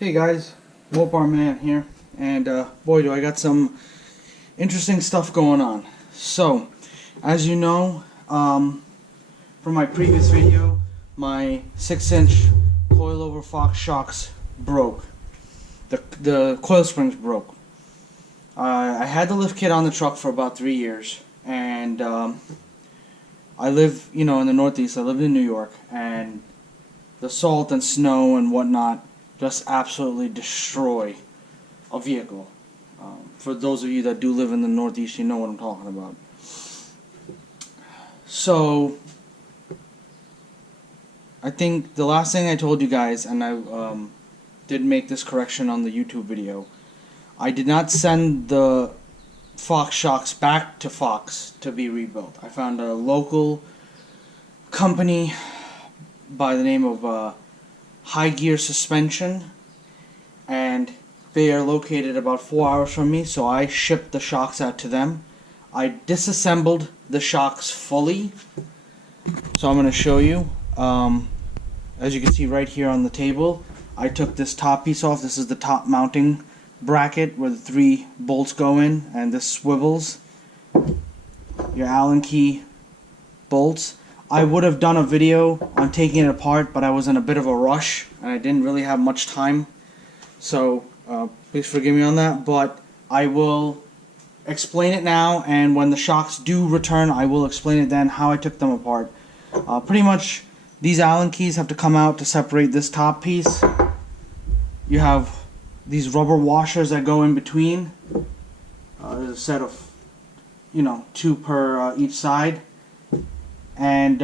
Hey guys, Mopar Man here, and boy do I got some interesting stuff going on. So, as you know, from my previous video, my 6-inch coilover Fox shocks broke. The coil springs broke. I had the lift kit on the truck for about 3 years, and I live, in the Northeast. I lived in New York, and the salt and snow and whatnot just absolutely destroy a vehicle. For those of you that do live in the Northeast, you know what I'm talking about. So, I think the last thing I told you guys, and I did make this correction on the YouTube video, I did not send the Fox shocks back to Fox to be rebuilt. I found a local company by the name of High Gear Suspension, and they are located about 4 hours from me, so I shipped the shocks out to them. I disassembled the shocks fully, so I'm going to show you. As you can see right here on the table, I took this top piece off. This is the top mounting bracket where the 3 bolts go in, and this swivels. Your Allen key bolts. I would have done a video on taking it apart, but I was in a bit of a rush and I didn't really have much time, so please forgive me on that. But I will explain it now, and when the shocks do return, I will explain it then how I took them apart. Pretty much these Allen keys have to come out to separate this top piece. You have these rubber washers that go in between. There's a set of 2 per each side. And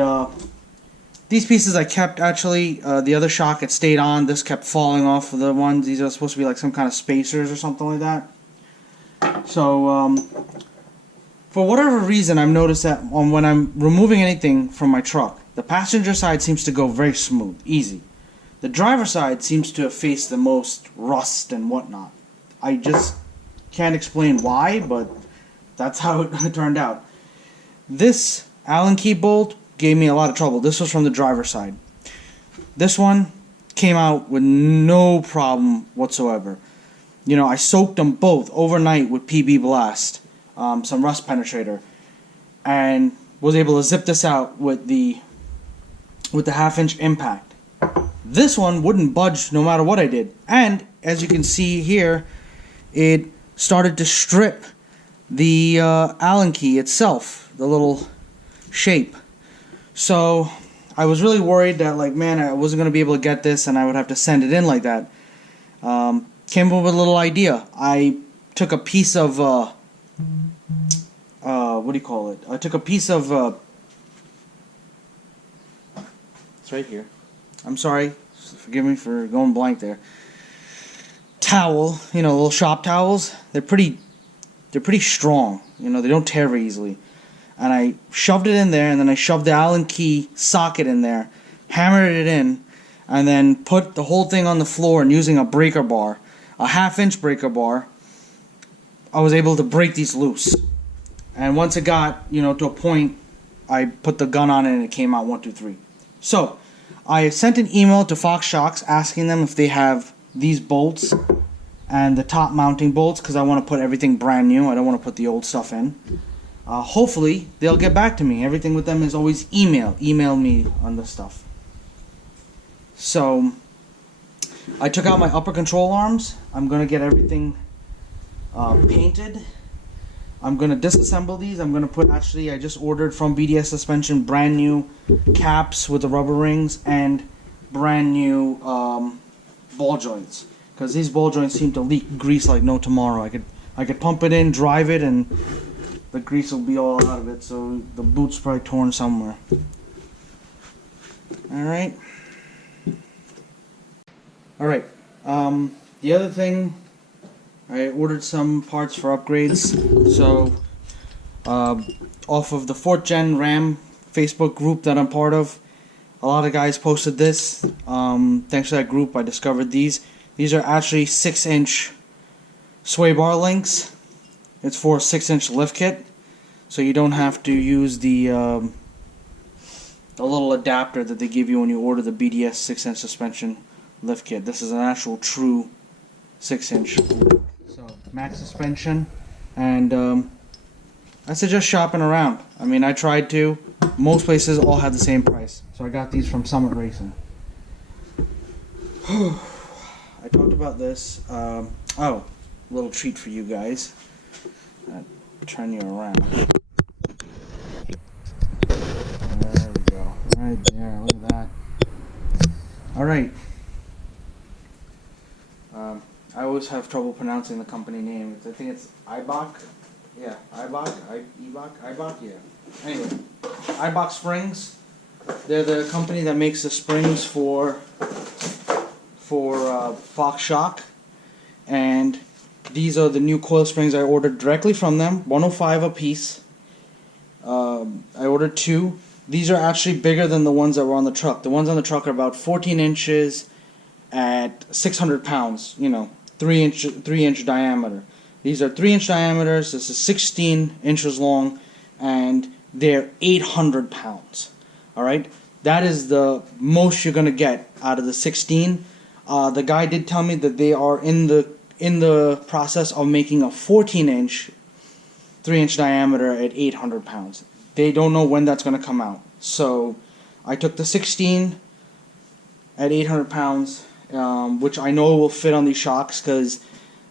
these pieces I kept, actually. The other shock, it stayed on. This kept falling off of the ones. These are supposed to be like some kind of spacers or something like that. So, for whatever reason, I've noticed that when I'm removing anything from my truck, the passenger side seems to go very smooth, easy. The driver side seems to have faced the most rust and whatnot. I just can't explain why, but that's how it turned out. This Allen key bolt gave me a lot of trouble. This was from the driver's side. This one came out with no problem whatsoever. I soaked them both overnight with PB Blast, some rust penetrator, and was able to zip this out with the 1/2-inch impact. This one wouldn't budge no matter what I did, and as you can see here, it started to strip the Allen key itself, the little shape. So I was really worried that, man, I wasn't going to be able to get this and I would have to send it in like that. Came up with a little idea. I took a piece of what do you call it? I took a piece of it's right here. I'm sorry, forgive me for going blank there. Towel, little shop towels. They're pretty strong. They don't tear very easily. And I shoved it in there, and then I shoved the Allen key socket in there, hammered it in, and then put the whole thing on the floor, and using a breaker bar, a 1/2-inch breaker bar, I was able to break these loose. And once it got, to a point, I put the gun on it and it came out 1, 2, 3. So, I sent an email to Fox Shocks asking them if they have these bolts and the top mounting bolts, because I want to put everything brand new. I don't want to put the old stuff in. Hopefully, they'll get back to me. Everything with them is always email. Email me on this stuff. So, I took out my upper control arms. I'm going to get everything painted. I'm going to disassemble these. I'm going to put, actually, I just ordered from BDS Suspension brand new caps with the rubber rings and brand new ball joints. Because these ball joints seem to leak grease like no tomorrow. I could pump it in, drive it, and the grease will be all out of it, so the boot's probably torn somewhere. Alright. The other thing, I ordered some parts for upgrades. So, off of the 4th Gen RAM Facebook group that I'm part of, a lot of guys posted this. Thanks to that group, I discovered these. These are actually 6-inch sway bar links. It's for a 6-inch lift kit, so you don't have to use the little adapter that they give you when you order the BDS 6-inch suspension lift kit. This is an actual true 6-inch. So Maxx suspension, and I suggest shopping around. I mean, I tried to. Most places all have the same price. So I got these from Summit Racing. I talked about this. Oh, little treat for you guys. Turn you around. There we go. Right there. Look at that. Alright. I always have trouble pronouncing the company name. I think it's Eibach. Yeah, Eibach. Eibach. Yeah. Anyway, Eibach springs. They're the company that makes the springs for Fox shock, and these are the new coil springs I ordered directly from them. $105 a piece. I ordered 2. These are actually bigger than the ones that were on the truck. The ones on the truck are about 14 inches at 600 pounds. You know, 3-inch diameter. These are 3-inch diameters. This is 16 inches long, and they're 800 pounds. All right, that is the most you're gonna get out of the 16. The guy did tell me that they are in the process of making a 14-inch, 3-inch diameter at 800 pounds. They don't know when that's going to come out. So I took the 16 at 800 pounds, which I know will fit on these shocks because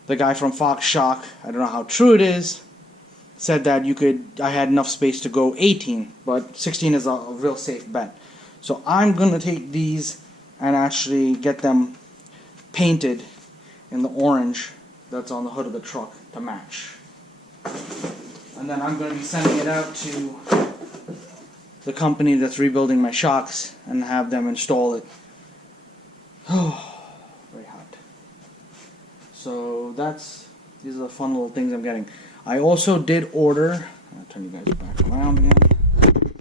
the guy from Fox Shock, I don't know how true it is, said that I had enough space to go 18, but 16 is a real safe bet. So I'm going to take these and actually get them painted in the orange that's on the hood of the truck to match. And then I'm going to be sending it out to the company that's rebuilding my shocks and have them install it. Oh, very hot. So these are the fun little things I'm getting. I also did order, I'll turn you guys back around again.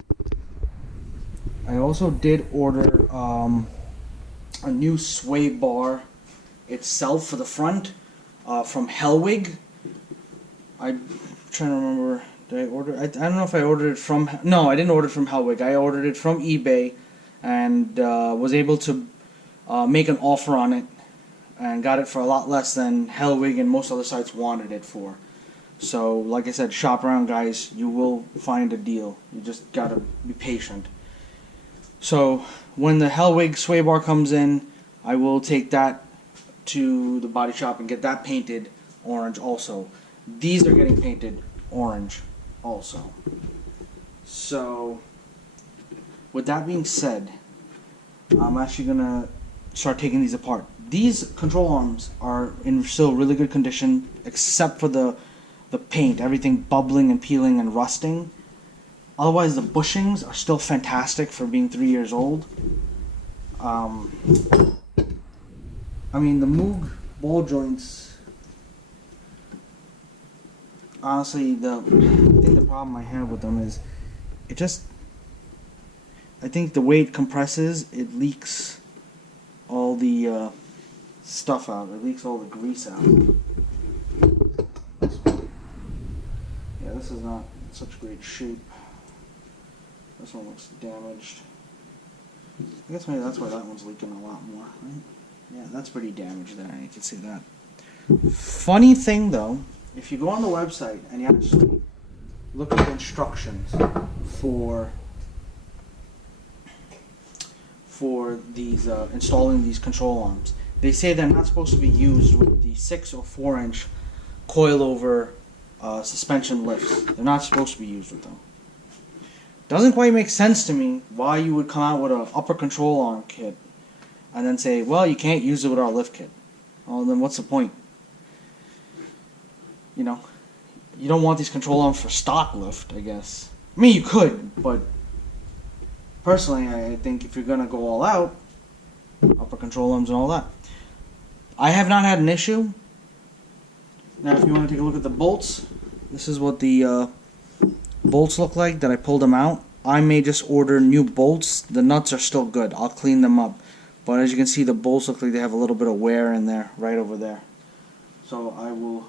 I also did order a new sway bar itself for the front from Hellwig. I'm trying to remember, did I order? I don't know if I ordered it from. No, I didn't order it from Hellwig. I ordered it from eBay and was able to make an offer on it and got it for a lot less than Hellwig and most other sites wanted it for. So, like I said, shop around, guys. You will find a deal. You just gotta be patient. So, when the Hellwig sway bar comes in, I will take that to the body shop and get that painted orange also. These are getting painted orange also. So, with that being said, I'm actually gonna start taking these apart. These control arms are in still really good condition, except for the paint, everything bubbling and peeling and rusting. Otherwise, the bushings are still fantastic for being 3 years old. I mean, the Moog ball joints, honestly, I think the problem I have with them is I think the way it compresses, it leaks all the stuff out. It leaks all the grease out. Yeah, this is not in such great shape. This one looks damaged. I guess maybe that's why that one's leaking a lot more, right? Yeah, that's pretty damaged there. You can see that. Funny thing though, if you go on the website and you actually look at the instructions for these installing these control arms, they say they're not supposed to be used with the 6 or 4 inch coilover suspension lifts. They're not supposed to be used with them. Doesn't quite make sense to me why you would come out with an upper control arm kit and then say, well, you can't use it with our lift kit. Well, then what's the point? You know, you don't want these control arms for stock lift, I guess. I mean, you could, but personally, I think if you're going to go all out, upper control arms and all that. I have not had an issue. Now, if you want to take a look at the bolts, this is what the bolts look like that I pulled them out. I may just order new bolts. The nuts are still good. I'll clean them up. But as you can see, the bolts look like they have a little bit of wear in there, right over there. So I will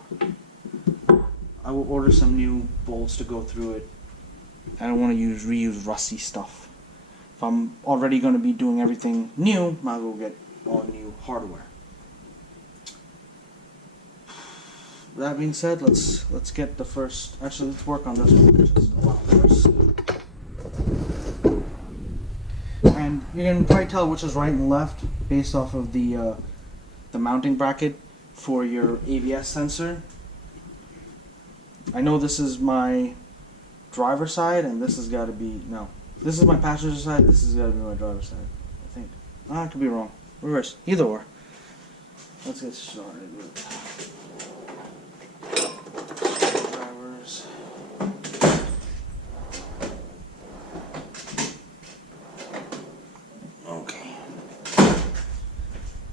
order some new bolts to go through it. I don't want to reuse rusty stuff. If I'm already going to be doing everything new, might as well get all new hardware. That being said, let's get the first. Actually, let's work on this one just a while first. And you can probably tell which is right and left based off of the mounting bracket for your ABS sensor. I know this is my driver's side, and this has got to be this is my passenger side. This has got to be my driver's side. I think. I could be wrong. Reverse. Either or. Let's get started with. Okay.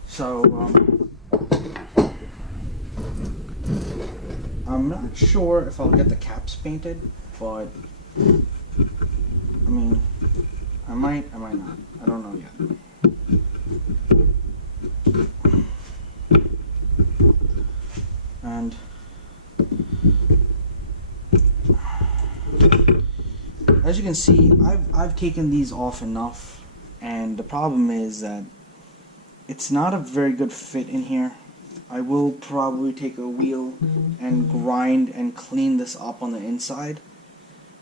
So, I'm not sure if I'll get the caps painted, but I mean, I might not. I don't know yet. And as you can see, I've taken these off enough, and the problem is that it's not a very good fit in here. I will probably take a wheel and grind and clean this up on the inside,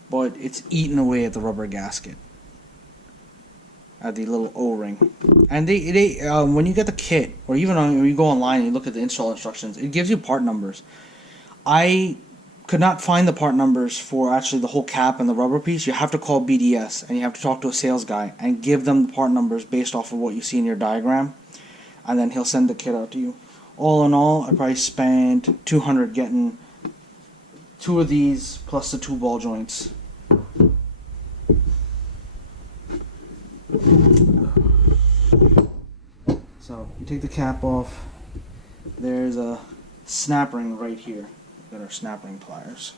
but it's eating away at the rubber gasket, at the little O-ring. And they when you get the kit, or even when you go online and you look at the install instructions, it gives you part numbers. I could not find the part numbers for actually the whole cap and the rubber piece. You have to call BDS and you have to talk to a sales guy and give them the part numbers based off of what you see in your diagram, and then he'll send the kit out to you. All in all, I probably spent $200 getting 2 of these plus the 2 ball joints. So you take the cap off. There's a snap ring right here. We've got our snap ring pliers.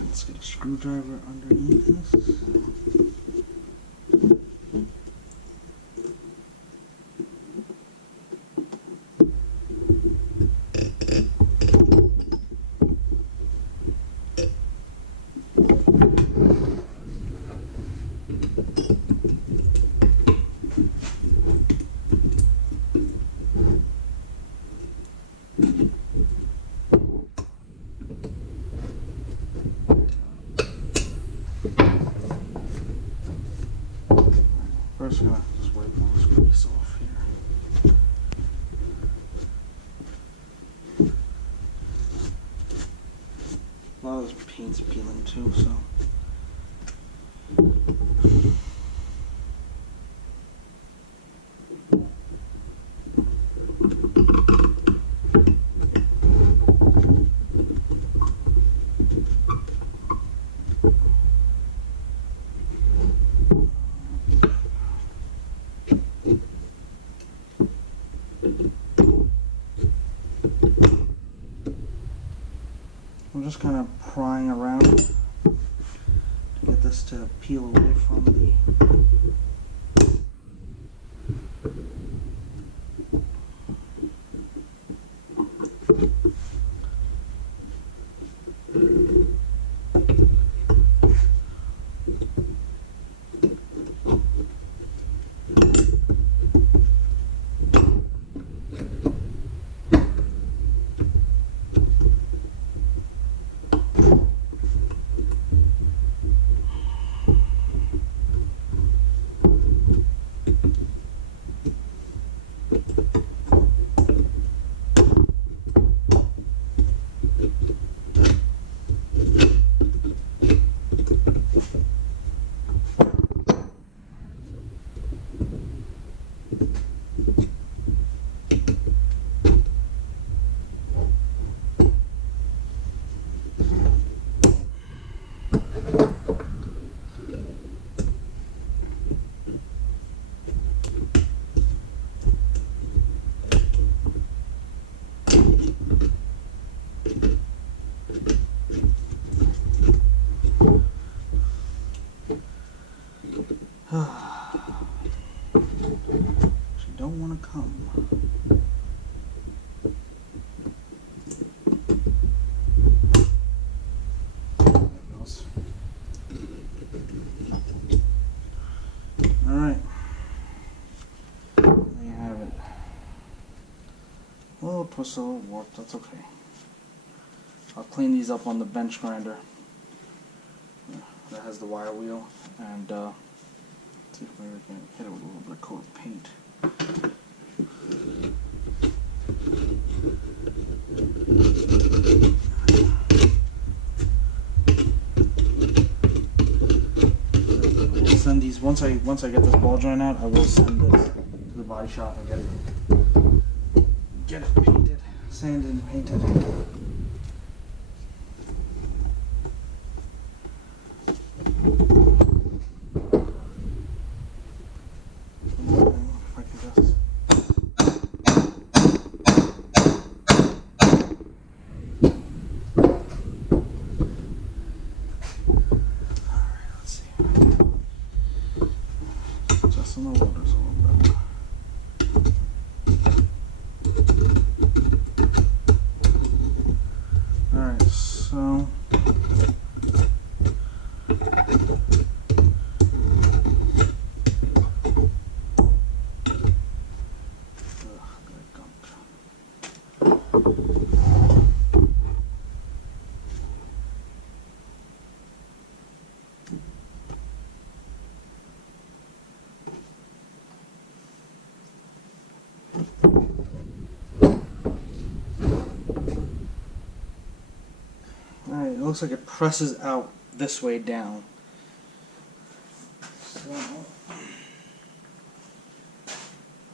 Let's get a screwdriver underneath this. First, I'm gonna just wipe all this grease off here. A lot of this paint's peeling too, so. I'm just kind of prying around to get this to peel away from the don't want to come. Alright. There you have it. A little twisted, a little warped, that's okay. I'll clean these up on the bench grinder. That has the wire wheel, and see if maybe we can hit it with a little bit of coat of paint. I will send these once I get this ball joint out. I will send this to the body shop and get it painted, sanded and painted. Alright, it looks like it presses out this way down. So,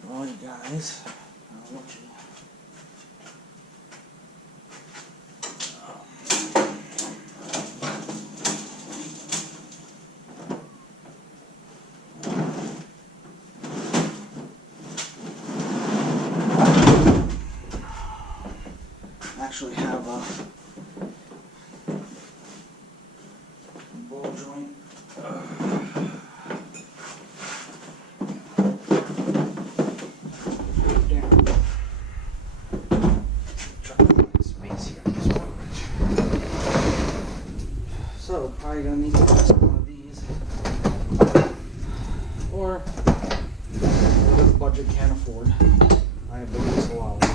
all you guys, I want you. Actually have a ball joint. Space here. So probably gonna need to test one of these, or whatever the budget can afford. I have been used a lot of them.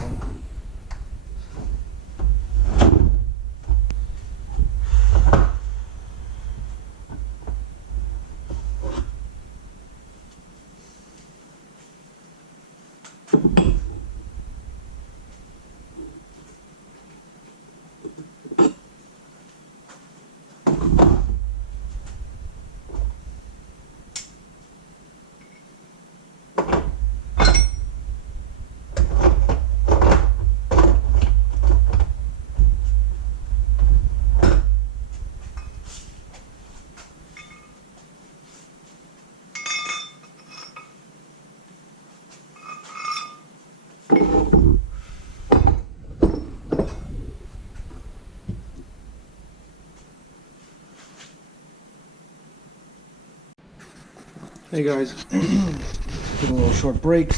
Hey guys, took a little short break.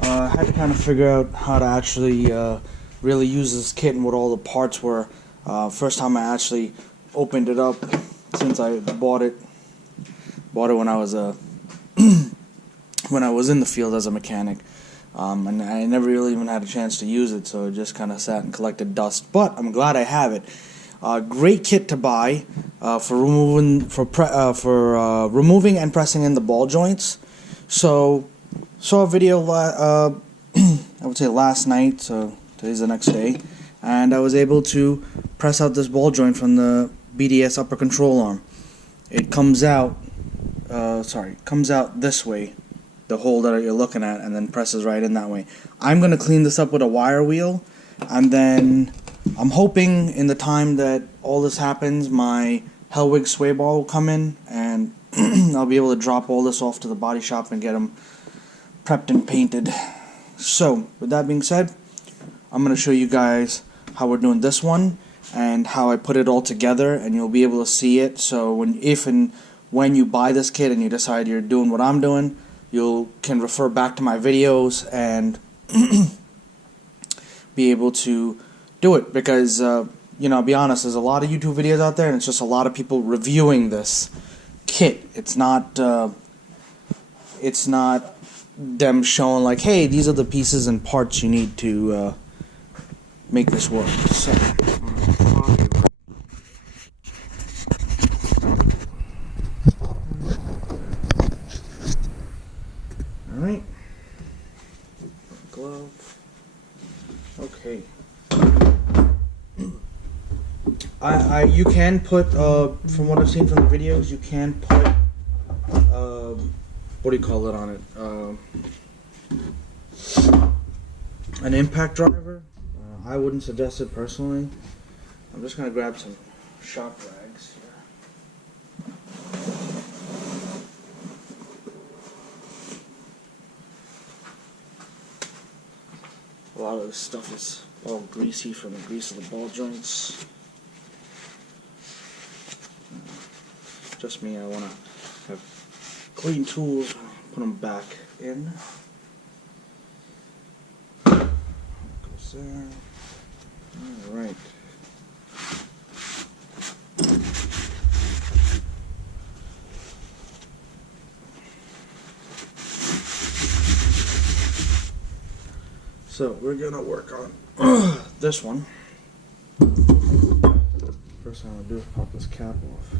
I had to kind of figure out how to actually really use this kit and what all the parts were. First time I actually opened it up since I bought it when I was when I was in the field as a mechanic, and I never really even had a chance to use it, so it just kind of sat and collected dust. But I'm glad I have it. Great kit to buy for removing removing and pressing in the ball joints. So saw a video I would say last night, so today's the next day, and I was able to press out this ball joint from the BDS upper control arm. It comes out comes out this way, the hole that you're looking at, and then presses right in that way. I'm gonna clean this up with a wire wheel, and then I'm hoping in the time that all this happens, my Hellwig sway ball will come in, and I'll be able to drop all this off to the body shop and get them prepped and painted. So, with that being said, I'm going to show you guys how we're doing this one and how I put it all together, and you'll be able to see it. So, if and when you buy this kit and you decide you're doing what I'm doing, you can refer back to my videos and be able to do it, because you know, I'll be honest, there's a lot of YouTube videos out there, and it's just a lot of people reviewing this kit. It's not them showing like, hey, these are the pieces and parts you need to make this work. So, all right, glove. Okay. You can put, from what I've seen from the videos, you can put, what do you call it on it? An impact driver. I wouldn't suggest it personally. I'm just gonna grab some shock rags here. A lot of this stuff is all greasy from the grease of the ball joints. Just me, I want to have clean tools, put them back in. Goes there. Alright. So we're going to work on this one. First thing I'm going to do is pop this cap off.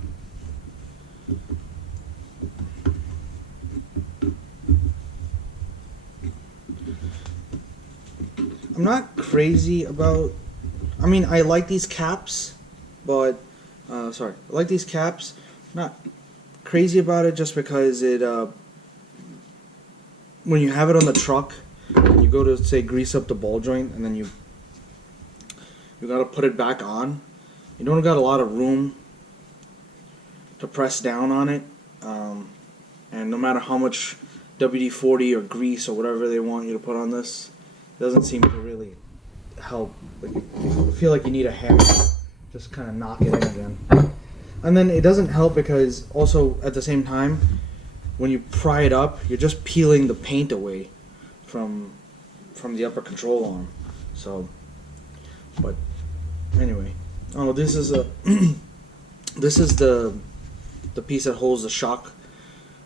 I'm not crazy about, I mean, I like these caps, but, I like these caps. I'm not crazy about it just because it, when you have it on the truck, you go to, say, grease up the ball joint, and then you gotta put it back on. You don't got a lot of room to press down on it, and no matter how much WD-40 or grease or whatever they want you to put on this, it doesn't seem to really help. Like, you feel like you need a hammer, just kind of knock it in again. And then it doesn't help because also at the same time, when you pry it up, you're just peeling the paint away from the upper control arm. So, but anyway, oh, this is a this is the piece that holds the shock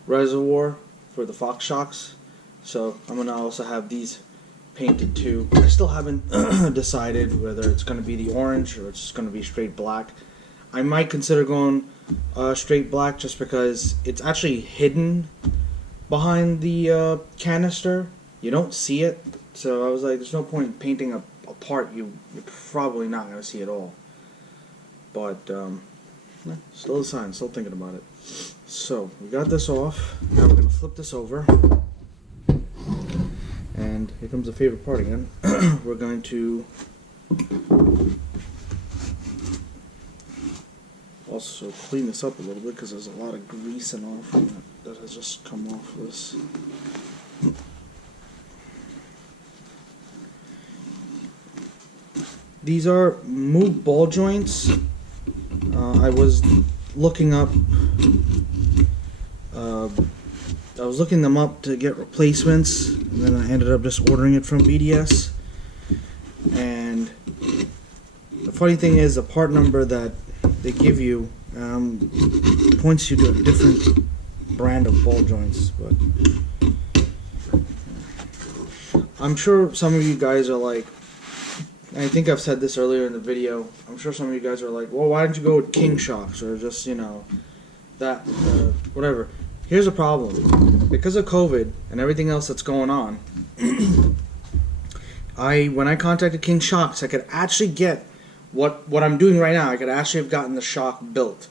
reservoir for the Fox shocks. So I'm gonna also have these painted too. I still haven't decided whether it's gonna be the orange or it's gonna be straight black. I might consider going straight black just because it's actually hidden behind the canister. You don't see it, so I was like, there's no point in painting a part you're probably not gonna see at all. But still a sign, still thinking about it. So we got this off. Now we're gonna flip this over, and here comes the favorite part again. We're going to also clean this up a little bit because there's a lot of grease and all from it that has just come off this. These are moved ball joints. I was looking them up to get replacements, and then I ended up just ordering it from BDS. And the funny thing is, the part number that they give you points you to a different brand of ball joints. But I'm sure some of you guys are like, I think I've said this earlier in the video, I'm sure some of you guys are like, well, why don't you go with King shocks or just, you know, that, whatever. Here's a problem. Because of COVID and everything else that's going on, when I contacted King Shocks, I could actually get what I'm doing right now. I could actually have gotten the shock built,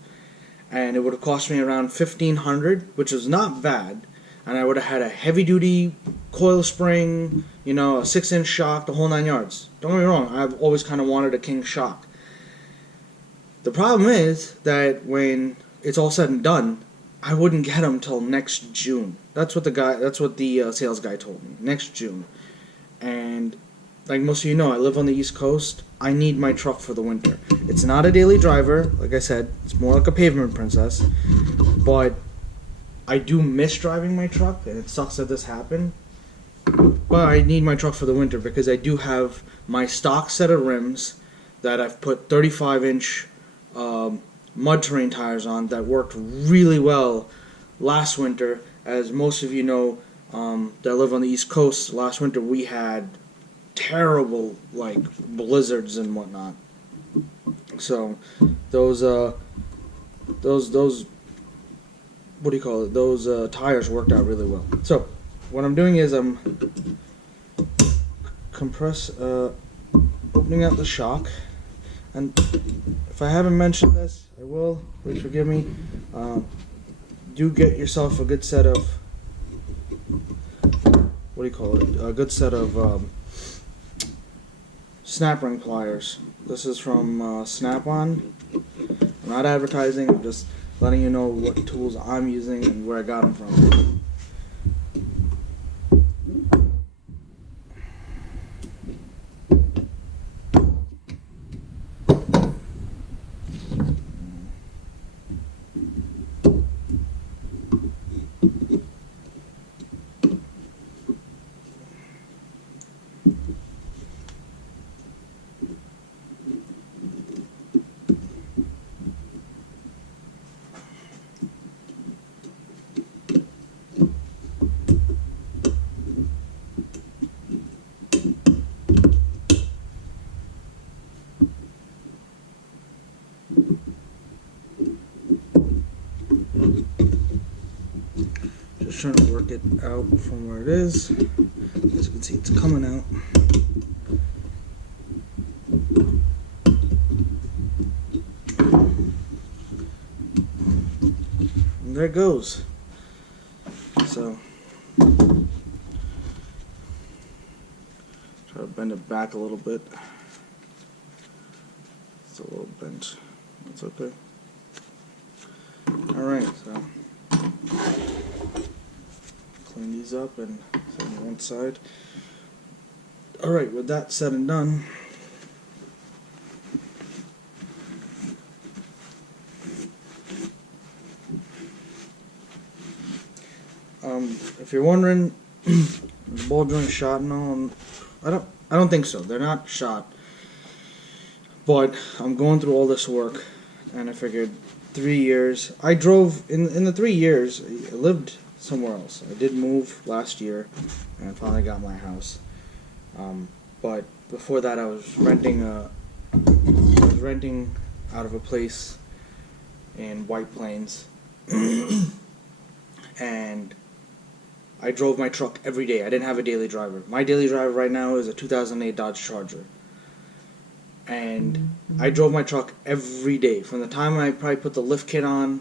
and it would have cost me around $1,500, which is not bad. And I would have had a heavy-duty coil spring, you know, a 6-inch shock, the whole 9 yards. Don't get me wrong, I've always kind of wanted a King shock. The problem is that when it's all said and done, I wouldn't get them till next June. That's what the sales guy told me. Next June. And like most of you know, I live on the East Coast. I need my truck for the winter. It's not a daily driver, like I said. It's more like a pavement princess. But I do miss driving my truck, and it sucks that this happened. But I need my truck for the winter because I do have my stock set of rims that I've put 35-inch mud terrain tires on that worked really well last winter. As most of you know that live on the East Coast, last winter we had terrible blizzards and whatnot. So those what do you call it? Those tires worked out really well. So what I'm doing is I'm opening out the shock, and if I haven't mentioned this, I will. Please forgive me. Do get yourself a good set of what do you call it? A good set of snap ring pliers. This is from Snap-on. I'm not advertising. I'm just letting you know what tools I'm using and where I got them from. Just trying to work it out from where it is. As you can see, it's coming out. And there it goes. So try to bend it back a little bit. It's a little bent. That's okay. Alright, so clean these up and set on one side. Alright, with that said and done, if you're wondering, the ball joint shot? No, I don't think so. They're not shot. But I'm going through all this work, and I figured 3 years. I drove in the 3 years. I lived somewhere else. I did move last year, and I finally got my house. But before that, I was renting out of a place in White Plains, and I drove my truck every day. I didn't have a daily driver. My daily driver right now is a 2008 Dodge Charger. And I drove my truck every day. From the time I probably put the lift kit on,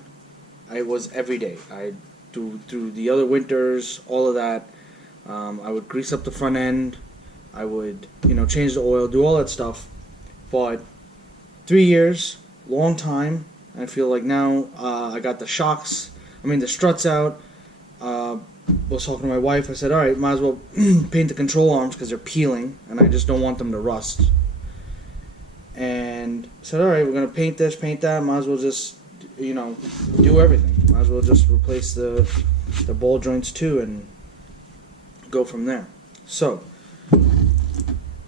I was every day. I through the other winters, all of that. I would grease up the front end. I would, change the oil, do all that stuff. But 3 years, long time. I feel like now I got the the struts out. Was talking to my wife. I said, all right, might as well paint the control arms because they're peeling, and I just don't want them to rust. And I said, all right, we're going to paint this, paint that. Might as well just, do everything. Might as well just replace the ball joints too and go from there. So,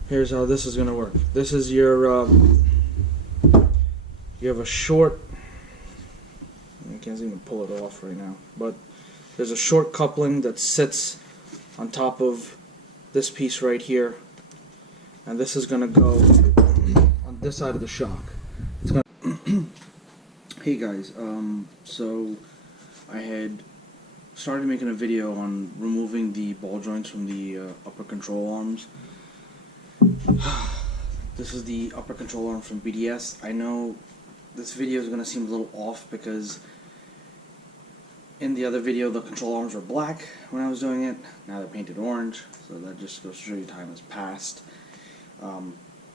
here's how this is going to work. This is your, you have a short, I can't even pull it off right now, but there's a short coupling that sits on top of this piece right here, and this is going to go on this side of the shock. It's going Hey guys, so I had started making a video on removing the ball joints from the upper control arms. This is the upper control arm from BDS. I know this video is going to seem a little off because in the other video the control arms were black when I was doing it. Now they're painted orange, so that just goes to show you time has passed.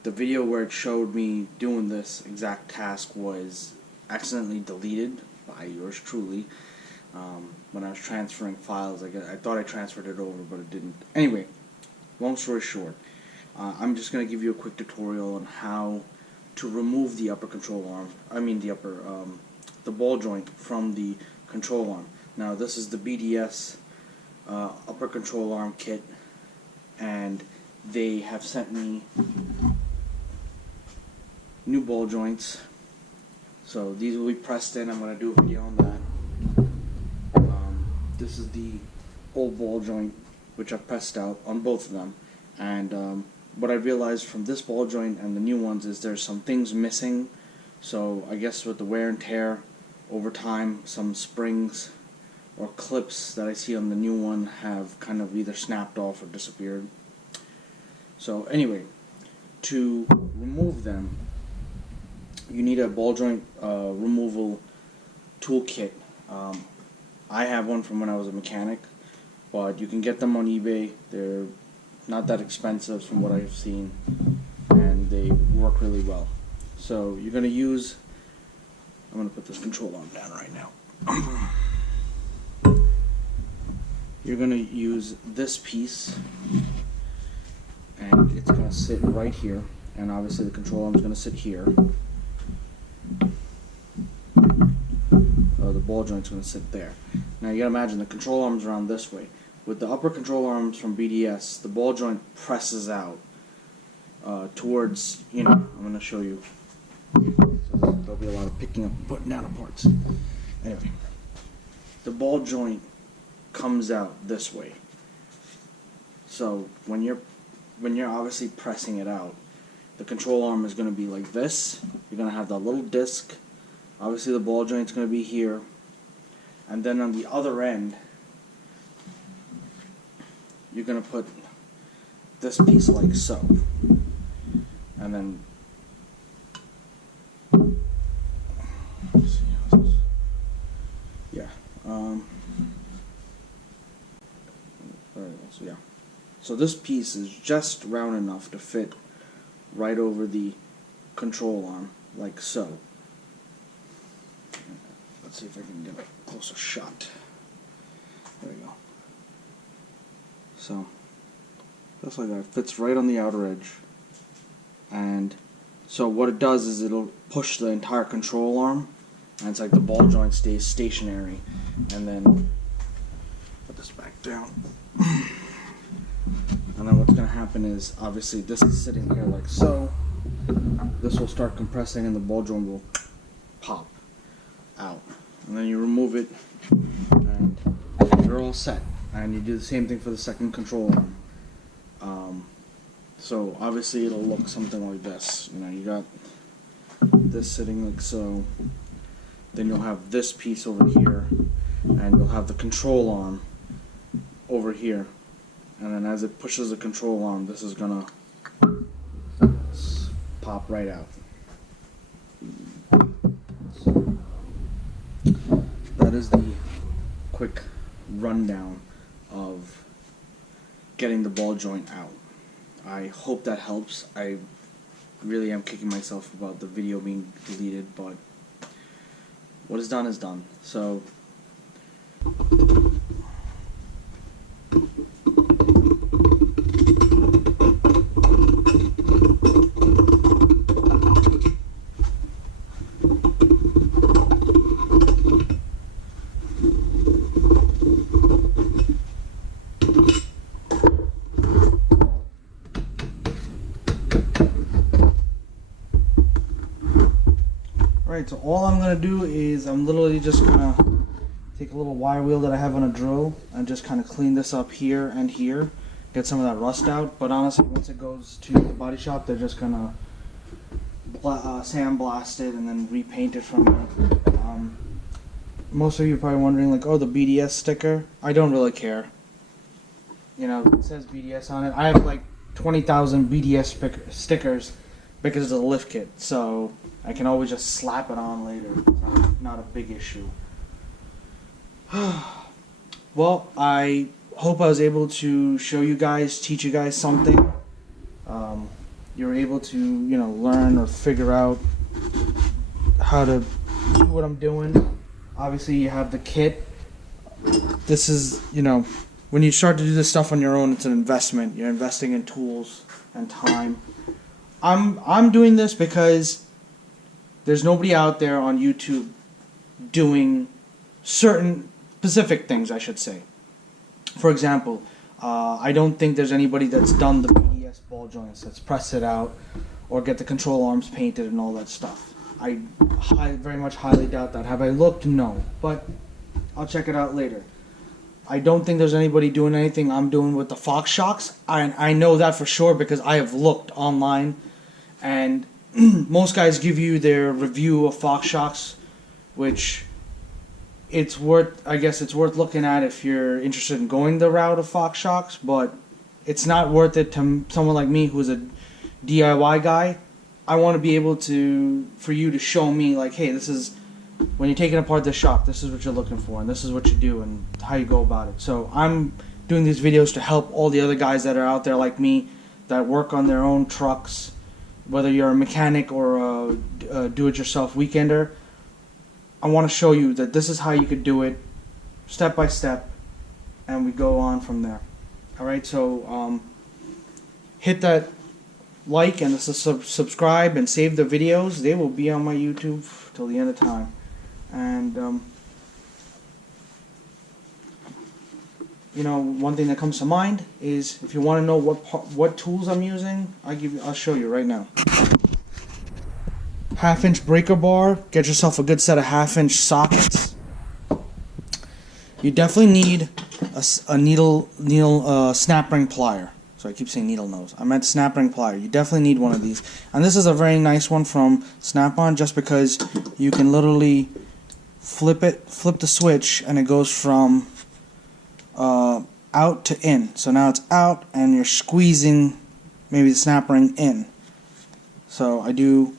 The video where it showed me doing this exact task was accidentally deleted by yours truly. When I was transferring files, I thought I transferred it over, but it didn't. Anyway, long story short, I'm just going to give you a quick tutorial on how to remove the upper control arm, the ball joint from the control arm. Now this is the BDS upper control arm kit, and they have sent me new ball joints. So these will be pressed in. I'm going to do a video on that. This is the old ball joint, which I pressed out on both of them. And what I realized from this ball joint and the new ones is there's some things missing. So I guess with the wear and tear over time, some springs or clips that I see on the new one have kind of either snapped off or disappeared. So anyway, to remove them, you need a ball joint removal toolkit. I have one from when I was a mechanic, but you can get them on eBay. They're not that expensive from what I've seen, and they work really well. So you're going to use, I'm going to put this control arm down right now. You're going to use this piece, and it's going to sit right here, and obviously the control arm is going to sit here. The ball joint's going to sit there. Now you got to imagine the control arms around this way. With the upper control arms from BDS, the ball joint presses out towards, I'm going to show you. So there'll be a lot of picking up and putting down of parts. Anyway, the ball joint comes out this way. So when you're obviously pressing it out, the control arm is going to be like this. You're going to have that little disc. Obviously the ball joint's going to be here. And then on the other end, you're going to put this piece like so. And then, yeah. So this piece is just round enough to fit right over the control arm, like so. Let's see if I can get a closer shot. There we go. So, just like that, fits right on the outer edge. And so what it does is it'll push the entire control arm, and it's like the ball joint stays stationary. And then, put this back down. And then what's going to happen is, obviously this is sitting here like so. This will start compressing and the ball joint will pop out. And then you remove it and you're all set. And you do the same thing for the second control arm. So obviously it'll look something like this. You got this sitting like so. Then you'll have this piece over here, and you'll have the control arm over here. And then as it pushes the control arm, this is gonna pop right out. So that is the quick rundown of getting the ball joint out. I hope that helps. I really am kicking myself about the video being deleted, but what is done is done. So so all I'm going to do is I'm literally just going to take a little wire wheel that I have on a drill and just kind of clean this up here and here, get some of that rust out. But honestly, once it goes to the body shop, they're just going to sandblast it and then repaint it from it. Most of you are probably wondering, like, oh, the BDS sticker. I don't really care. It says BDS on it. I have like 20,000 BDS stickers because of the lift kit, so I can always just slap it on later. It's not a big issue. Well, I hope I was able to show you guys, teach you guys something. You're able to, learn or figure out how to do what I'm doing. Obviously, you have the kit. This is, when you start to do this stuff on your own, it's an investment. You're investing in tools and time. I'm doing this because there's nobody out there on YouTube doing certain specific things, I should say. For example, I don't think there's anybody that's done the BDS ball joints, that's pressed it out, or get the control arms painted and all that stuff. I very much highly doubt that. Have I looked? No. But I'll check it out later. I don't think there's anybody doing anything I'm doing with the Fox shocks. I know that for sure because I have looked online, and most guys give you their review of Fox shocks, which I guess it's worth looking at if you're interested in going the route of Fox shocks, but it's not worth it to someone like me who's a DIY guy. I want to be able for you to show me, like, hey, this is, when you're taking apart this shock, this is what you're looking for, and this is what you do, and how you go about it. So I'm doing these videos to help all the other guys that are out there like me, that work on their own trucks, whether you're a mechanic or a do-it-yourself weekender. I want to show you that this is how you could do it, step by step, and we go on from there. Alright, so hit that like and subscribe and save the videos. They will be on my YouTube till the end of time. And you know, one thing that comes to mind is if you want to know what tools I'm using, I'll show you right now. 1/2-inch breaker bar. Get yourself a good set of 1/2-inch sockets. You definitely need a needle snap ring plier. So I keep saying needle nose. I meant snap ring plier. You definitely need one of these. And this is a very nice one from Snap-on, just because you can literally flip the switch, and it goes from out to in. So now it's out, and you're squeezing maybe the snap ring in. So I do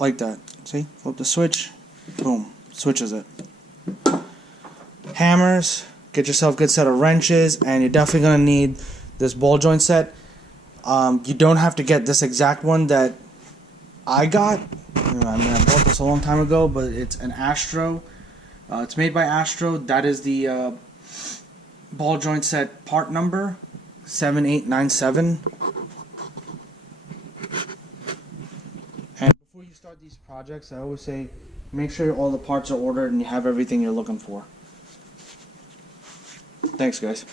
like that. See? Flip the switch, boom, switches it. Hammers. Get yourself a good set of wrenches, and you're definitely going to need this ball joint set. You don't have to get this exact one that I got. I mean, I bought this a long time ago, but it's an Astro. It's made by Astro. That is the ball joint set part number 7897. And before you start these projects, I always say make sure all the parts are ordered and you have everything you're looking for. Thanks, guys.